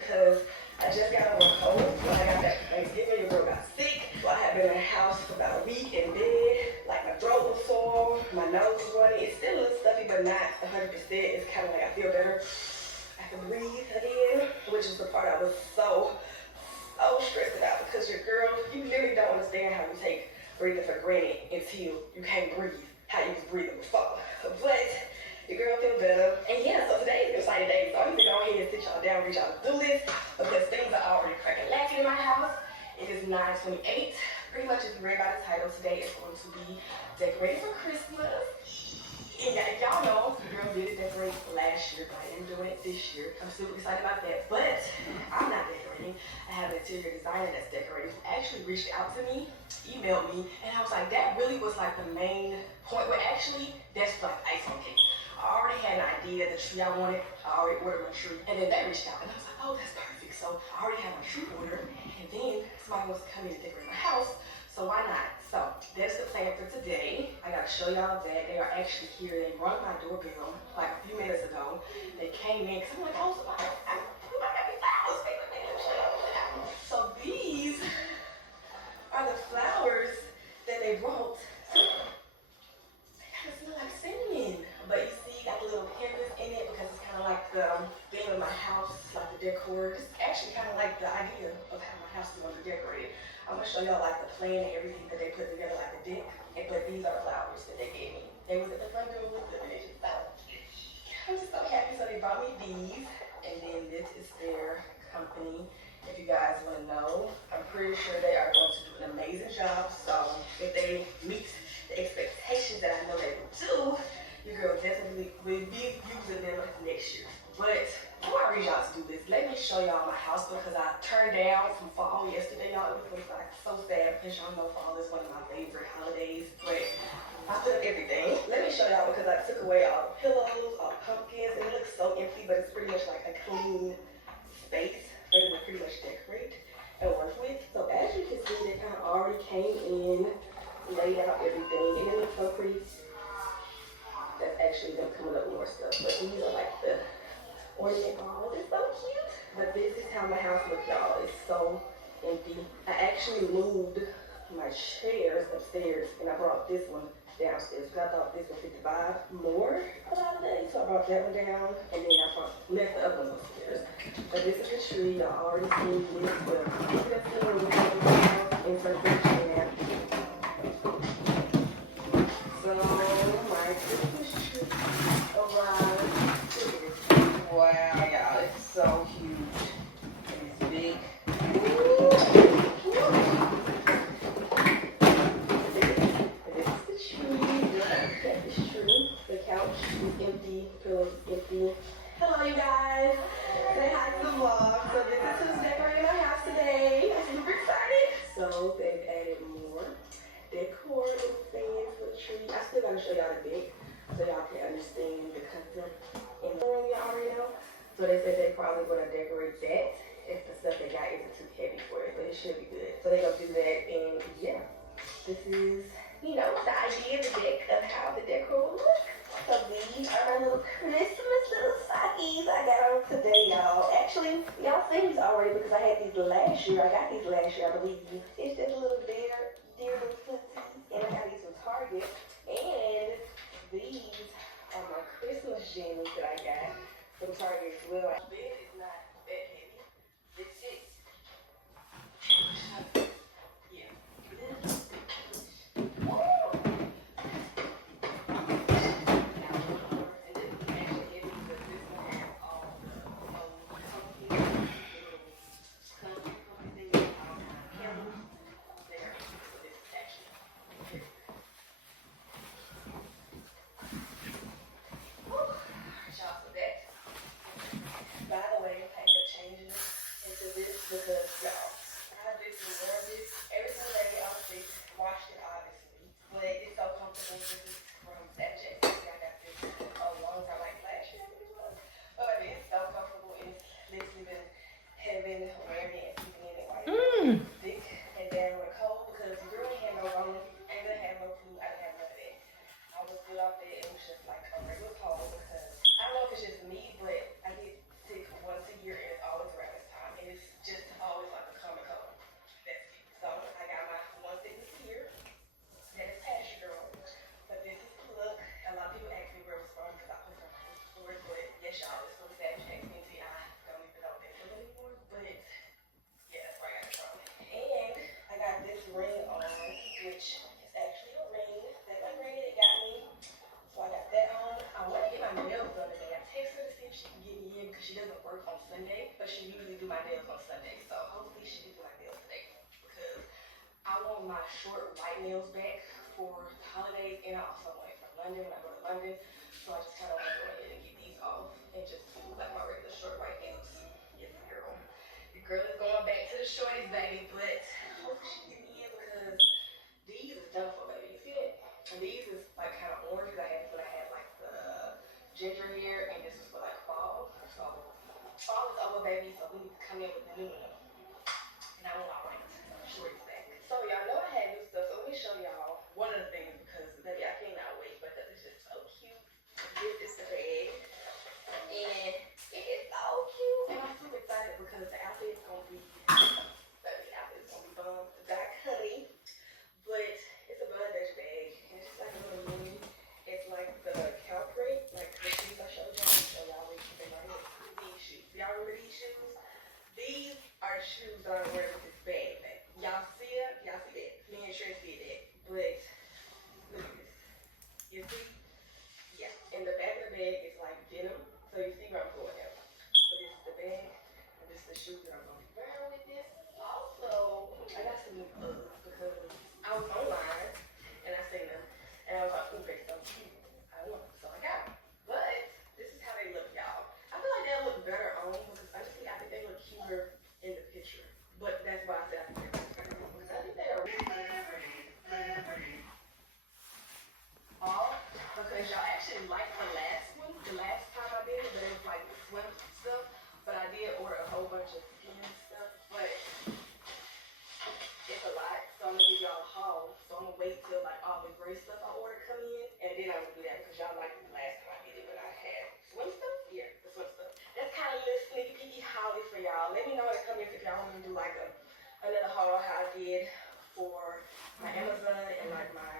because I just got over a cold. When I got back from Thanksgiving, your girl got sick. So I had been in the house for about a week in bed. Like my throat was sore, my nose was running. It's still a little stuffy, but not 100%. It's kind of like I feel better. I can breathe again, which is the part I was so stressed about because your girl, you literally don't understand how you take breathing for granted until you can't breathe how you was breathing before. But your girl feel better. And yeah, so today is an exciting day. So I need to go ahead and sit y'all down, reach y'all to do this because things are already cracking lacking in my house. It is 9:28. Pretty much if you read by the title, today is going to be decorating for Christmas. And y'all know the girl did it decorate last year, but I am doing it this year. I'm super excited about that. But I'm not decorating. I have an interior designer that's decorating who actually reached out to me, emailed me, and I was like, that really was like the main point. But actually, that's like ice on cake. I already had an idea, the tree I wanted. I already ordered my tree. And then they reached out, and I was like, oh, that's perfect. So I already have my tree ordered. And then somebody wants to come in and decorate my house. So why not? So that's the plan for today. I gotta show y'all that they are actually here. They rung my doorbell like a few minutes ago. They came in because I'm like, oh, somebody got me flowers. So these are the flowers that they brought. They kind of smell like cinnamon, but you see, got the little pendants in it because it's kind of like the theme of my house, like the decor. It's actually kind of like the idea of how my house is going to be decorated. I'm gonna show y'all like the plan and everything that they put together, like the deck. But these are the flowers that they gave me. They was at the front door with them, and they just felt cute. I'm just so happy. So they brought me these, and then this is their company. If you guys want to know, I'm pretty sure they are going to do an amazing job. So if they meet the expectations that I know they will do, your girl definitely will be using them next year. But before I read y'all to do this, let me show y'all my house because I turned down from fall yesterday, y'all. It was like so sad because y'all know fall is one of my favorite holidays. But I put up everything. Let me show y'all because I took away all the pillows, all the pumpkins, and it looks so empty, but it's pretty much like a clean space for them to pretty much decorate and work with. So as you can see, they kind of already came in, laid out everything, and it looks so pretty. That's actually them coming up with more stuff, but these are like the ornament balls. It's so cute. But this is how my house looks, y'all. It's so empty. I actually moved my chairs upstairs and I brought this one downstairs because I thought this would fit the vibe more a lot of days. So I brought that one down and then I left the other one upstairs. But this is the tree. Y'all already seen this. But that's the little insert the tree now. So my Christmas tree arrived. Wow, y'all, it's so huge. And it's big. This is the tree. That is true. The couch is empty. Pillows empty. Hello, you guys. Say hi to the vlog. So this is who's decorating my house today. I'm super excited. So they've added more decor and fans for the tree. I still gotta show y'all the deck so y'all can understand the concept in the room, y'all already know. So they said they probably gonna decorate that if the stuff they got isn't too heavy for it, but it should be good. So they gonna do that, and yeah, this is, you know, the idea, the deck of how the decor will look. So these are my little Christmas little sockies I got on today, y'all. Actually, y'all seen these already because I had these last year. I got these last year, I believe. It's just a little dear little footsies, and I got these from Target. And these are my Christmas gems that I got from Target as well. My bed is not that heavy. This is, yeah. my short white nails back for the holidays, and I also want it from London when I go to London. So I just kind of want to go ahead and get these off and just do like my regular short white nails. Yes, girl. The girl is going back to the shorties, baby, but hopefully she can get in because these is done for, baby. You see that? And these is like kind of orange. I had when I had like the ginger hair, and this is for like fall. So fall is over, baby. So we need to come in with the new one. And I want my white shorties back. So y'all know I had new stuff. So let me show y'all one of the things because baby, I cannot wait because it's just so cute. This is the bag, and it is so cute. And I'm super excited because the outfit is gonna be, baby, the outfit is gonna be fun. The dark honey. But it's a bondage bag, and it's just like a little mini. It's like the cow print, like the shoes I showed y'all. So y'all read them right here. These shoes. Y'all remember these shoes? These are the shoes that I'm wearing with this bag. Y'all see it? Y'all see that? Me and Trent see that. But look at this. You see? Yeah. And the back of the bag is like denim, so you see where I'm going now. So this is the bag, and this is the shoes that I'm going to be wearing with this. Also, I got some new Uggs because I was online and I seen them and I was like, ooh, they're so cute. I want them, so I got them. But this is how they look, y'all. I feel like they'll look better on because honestly, I think they look cuter in the picture. But that's why I said I think they look better on because I think they are really pretty. All because y'all actually liked the last one, the last time I did it, but it was like swim stuff. But I did order a whole bunch of skin stuff, but it's a lot, so I'm gonna give y'all a haul. So I'm gonna wait till like all the gray stuff I ordered come in, and then I'm gonna do that because y'all liked it the last time I did it, but I had swim stuff. Yeah, the swim stuff. That's kind of a little sneaky peeky holiday for y'all. Let me know in the comments if y'all want me to do like another haul how I did for my Amazon and like my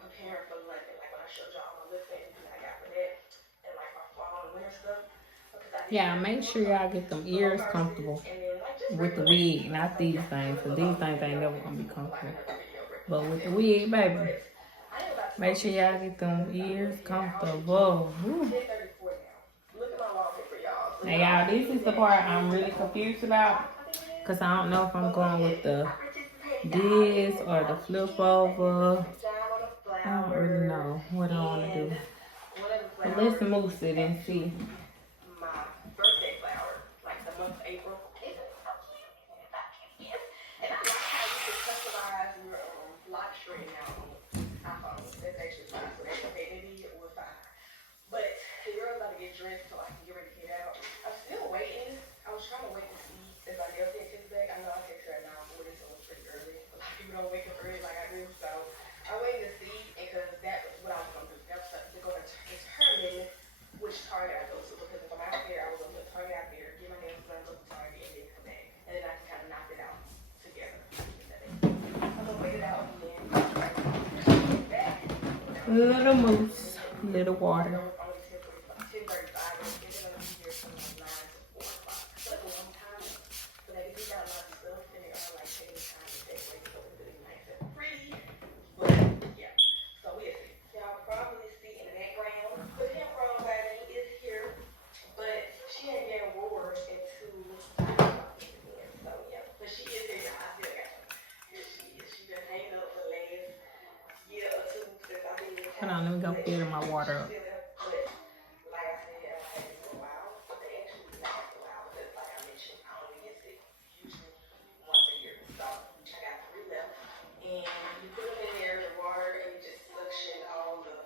preparing for London, like when I showed y'all my lip and I got for that, and like my fall and winter stuff. Yeah, make sure y'all get them ears comfortable with the wig, not these things, because these things ain't never gonna be comfortable. But with the wig, baby, make sure y'all get them ears comfortable. Woo. Now, y'all, this is the part I'm really confused about, because I don't know if I'm going with the this or the flip over. I don't really know what I want to do. But let's move it and see. Birthday flower, like the month of April. Isn't it so cute? And I like how you can customize your lock string now on iPhone. That's actually fine. So they can pay maybe or $5. But the girl's about to get dressed so I can get ready to get out. I'm still waiting. I was trying to wait to see if my girl takes back. I know I text her at 9:40, so it's pretty early. A lot of people don't wake up early like I do. So I'm waiting to see because that was what I was going to do. That's to go to determine which Target I go to, because if I'm out there, I was going to Target out there, get my nails done, go to Target, and then come back. And then I can kind of knock it out together. I'm going to wait it out again. Little moose, little water. Only 10:35, and then I'm going to be here from 9 to 4 o'clock. So that's a long time. But I do got a lot of stuff, and they are like taking time to decorate, so it's really nice and pretty. But yeah, so we'll see. Y'all probably see in the background, but him wrong, baby, is here. But she ain't getting warm until 5 o'clock again. So yeah, but she is here. I still got her. Here she is. She been hanging up for the last year or two since I've been in town. Hold on, let me go fill my water up. But like I said, I had it for a while. But they actually last a while because, like I mentioned, I only get sick usually once a year. So I got 3 left, and you put them in there, the water, and you just suction all the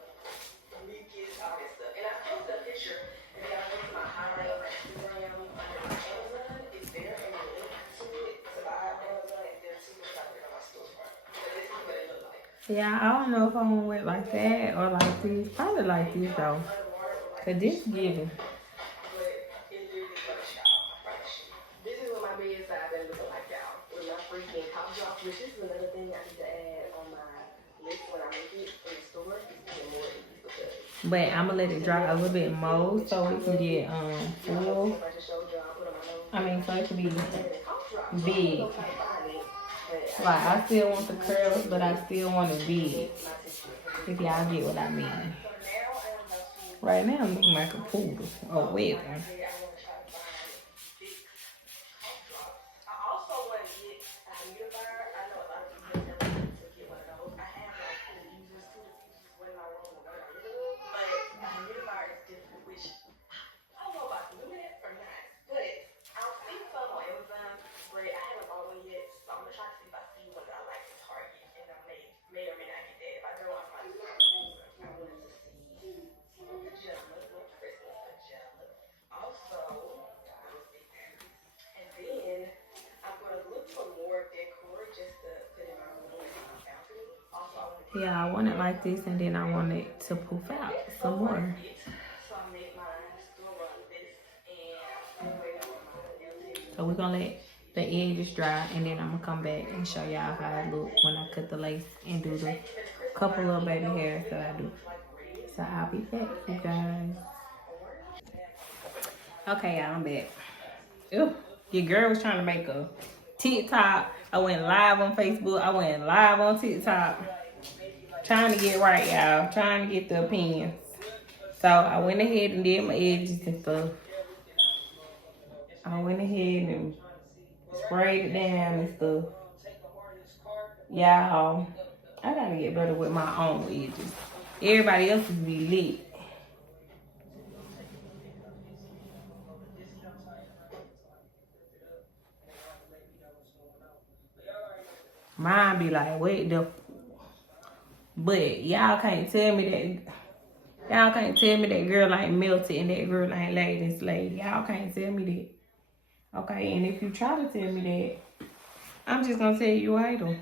mucus, all that stuff. And I posted a picture, and then I went to my highlight on my Instagram under my Amazon. It's there, and the link to it to buy on Amazon is there too. It's not there on my storefront. But this is what it looks like. Yeah, I don't know if I'm gonna wear it like that or like this. Probably like this though. Cause this giving. This is what my bedside been looking like, y'all. With my freaking cough drop, which is another thing I need to add on my list when I make it in the store. But I'm gonna let it dry a little bit more so it can get full. I mean, so it can be big. Like I still want the curls, but I still want it big. If y'all get what I mean. Right now I'm looking like a poodle or wet one. Yeah, I want it like this, and then I want it to poof out some more. So we're gonna let the edges dry, and then I'm gonna come back and show y'all how it look when I cut the lace and do the couple of baby hairs that I do. So I'll be back, you guys. Okay, y'all, I'm back. Ew, your girl was trying to make a TikTok. I went live on Facebook. I went live on TikTok. Trying to get right, y'all. Trying to get the opinions. So I went ahead and did my edges and stuff. I went ahead and sprayed it down and stuff. Y'all, I gotta get better with my own edges. Everybody else is be lit. Mine be like, wait the. But y'all can't tell me that. Y'all can't tell me that girl ain't melted and that girl ain't laid and slayed. Y'all can't tell me that. Okay, and if you try to tell me that, I'm just gonna tell you I don't.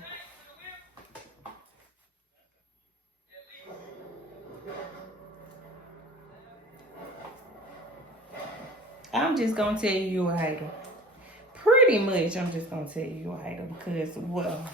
I'm just gonna tell you a hater. Pretty much, I'm just gonna tell you a hater because, well,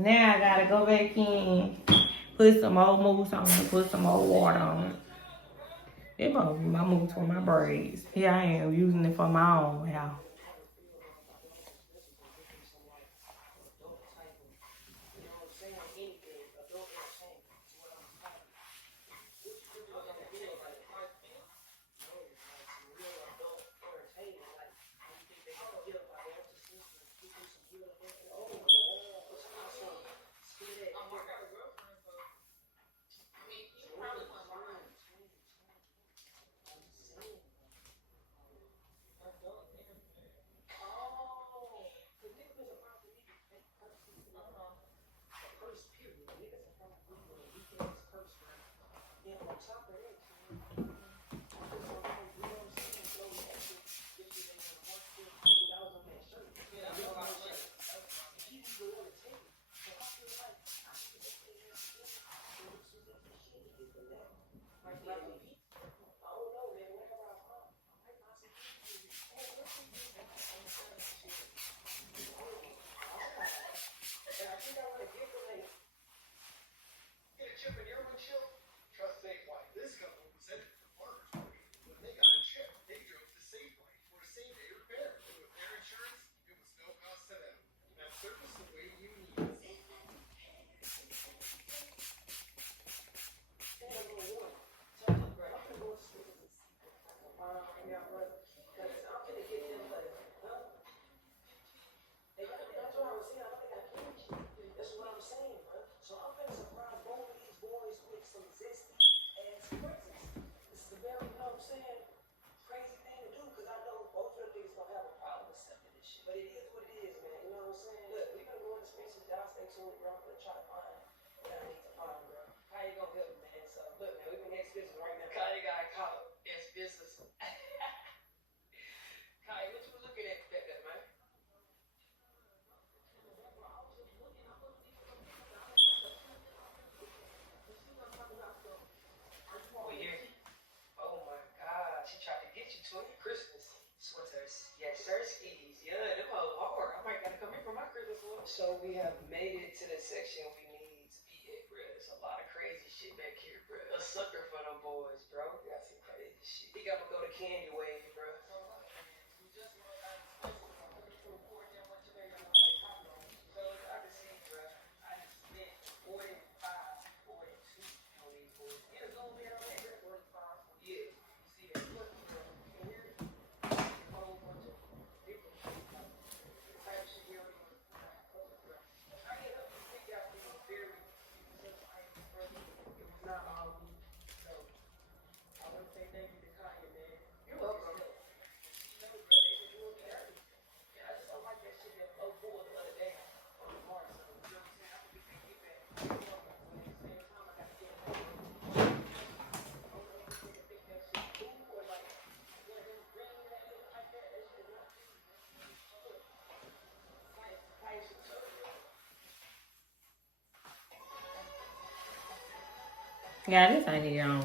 now I gotta go back in, put some old mousse on it, put some old water on it. It must be my mousse for my braids. Here I am using it for my own hair. So we have made it to the section we need to be at, bro. There's a lot of crazy shit back here, bro. A sucker for them boys, bro. Got some crazy shit. Think I'm gonna go to Candy Wave, bro. So I can see, bro. I just spent 45, 42 on these boys. Get a zoom in on that, bro. 45. Yeah, you see that? Look, bro. You can hear it? A whole bunch of different type shit here. I ended up picking out these very it was not all me. So I want to say thank you to Kanye, man. You're welcome. You know, bro, they been doing me dirty. Yeah, I just don't like that shit that flow forward the other day on the bar. So, you know what I'm saying? I can get that get back. But at the same time, I got to get home. I don't know if you think that shit cool or like, yeah, them bringing that shit like that. That shit is not cool. Look, Kanye should show you. Yeah, this ain't here on.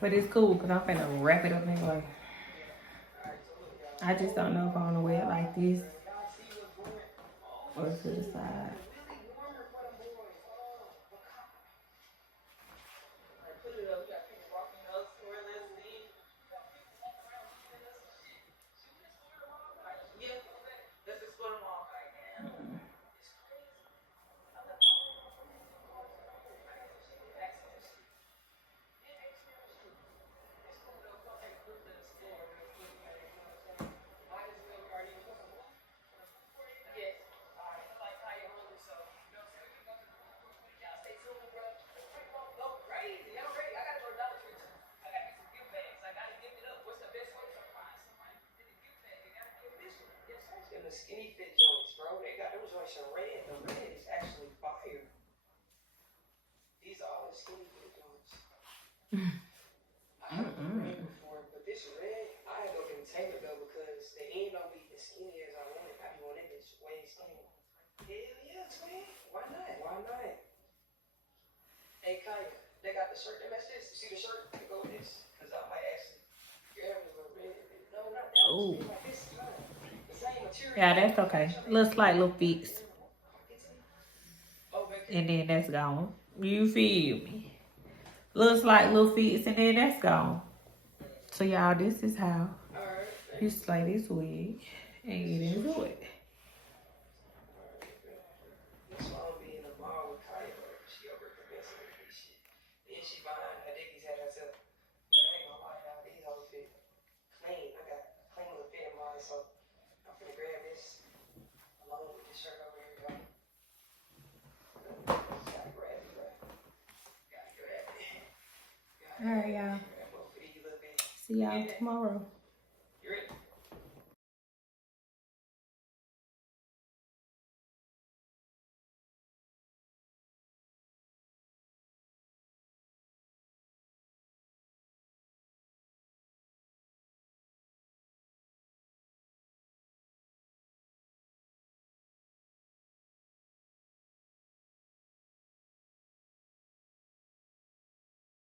But it's cool because I'm finna wrap it up anyway. I just don't know if I want to wear it like this or to the side. The skinny fit joints, bro. They got them joints in red. The red is actually fire. These are all the skinny fit joints. I haven't been red before, but this red, I had to go get a tailor though because the end don't be as skinny as I want it. I be wanting this way skinny. Hell yeah, twin. Why not? Why not? Hey, Kaya, they got the shirt that match this. You see the shirt that go with this? Because I might actually, you're having a little red. No, not that. Ooh. Like this is fine. Yeah, that's okay. Little slight little fix. And then that's gone. You feel me? Little slight little fix and then that's gone. So y'all, this is how you slay this wig and get into it. This one be in the mall with Kaya. She over convincing me this shit. Then she buying her dickies had herself. But I ain't gonna lie, y'all. These hoes fit clean. I got a clean little fit in mine, so I'm finna grab this along with this shirt over here, y'all. Gotta grab it, bro. Gotta grab it. All right, y'all. See y'all tomorrow.